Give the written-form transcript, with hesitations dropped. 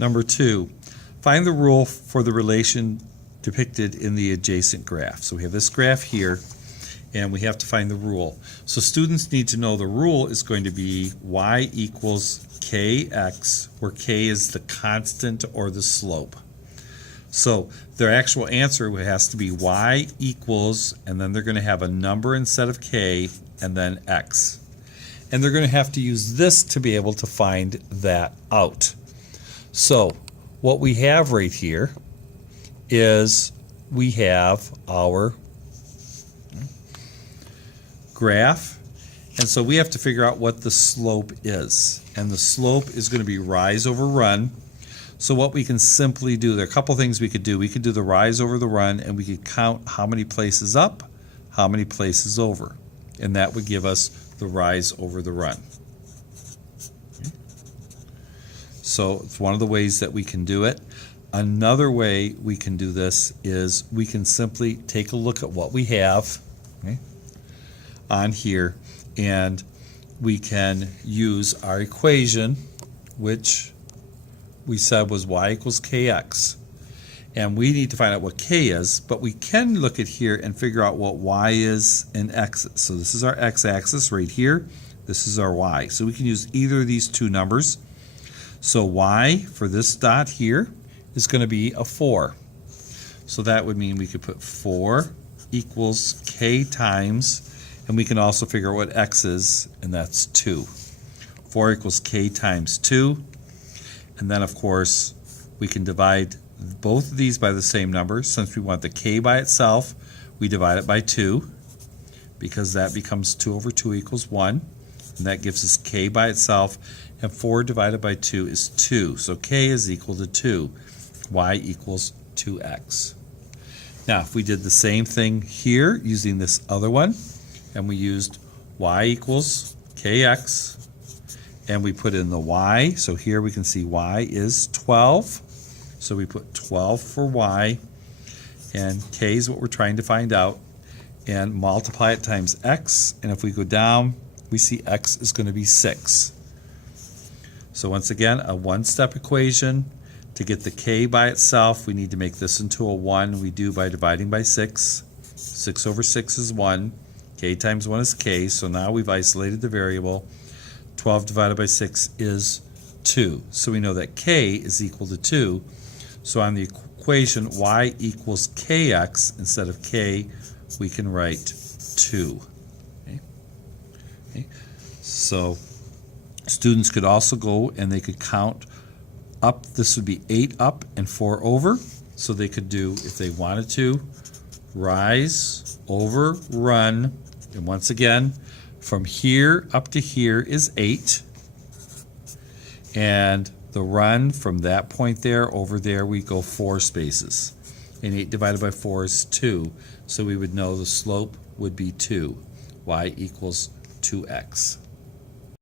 Number 2, find the rule for the relation depicted in the adjacent graph. So we have this graph here, and we have to find the rule. So students need to know the rule is going to be y equals kx, where k is the constant or the slope. So their actual answer has to be y equals, and then they're going to have a number instead of k, and then x. And they're going to have to use this to be able to find that out. So what we have right here is we have our graph, and so we have to figure out what the slope is. And the slope is going to be rise over run. So what we can simply do, there are a couple things we could do. We could do the rise over the run, and we could count how many places up, how many places over. And that would give us the rise over the run. So it's one of the ways that we can do it. Another way we can do this is we can simply take a look at what we have on here, and we can use our equation, which we said was y equals kx. And we need to find out what k is, but we can look at here and figure out what y is and x is. So this is our x-axis right here. This is our y. So we can use either of these two numbers. So y for this dot here is going to be a 4. So that would mean we could put 4 equals k times, and we can also figure out what x is, and that's 2. 4 equals k times 2. And then, of course, we can divide both of these by the same number. Since we want the k by itself, we divide it by 2, because that becomes 2 over 2 equals 1. And that gives us k by itself. And 4 divided by 2 is 2. So k is equal to 2. Y equals 2x. Now, if we did the same thing here using this other one, and we used y equals kx, and we put in the y, so here we can see y is 12. So we put 12 for y, and k is what we're trying to find out, and multiply it times x, and if we go down, we see x is going to be 6. So once again, a one-step equation. To get the k by itself, we need to make this into a 1. We do by dividing by 6. 6 over 6 is 1. K times 1 is k, so now we've isolated the variable. 12 divided by 6 is 2. So we know that k is equal to 2. So on the equation y equals kx, instead of k, we can write 2. Okay. So students could also go and they could count up. This would be 8 up and 4 over. So they could do, if they wanted to, rise over run. And once again, from here up to here is 8. And the run from that point there over there, we go 4 spaces. And 8 divided by 4 is 2. So we would know the slope would be 2. Y equals 2x.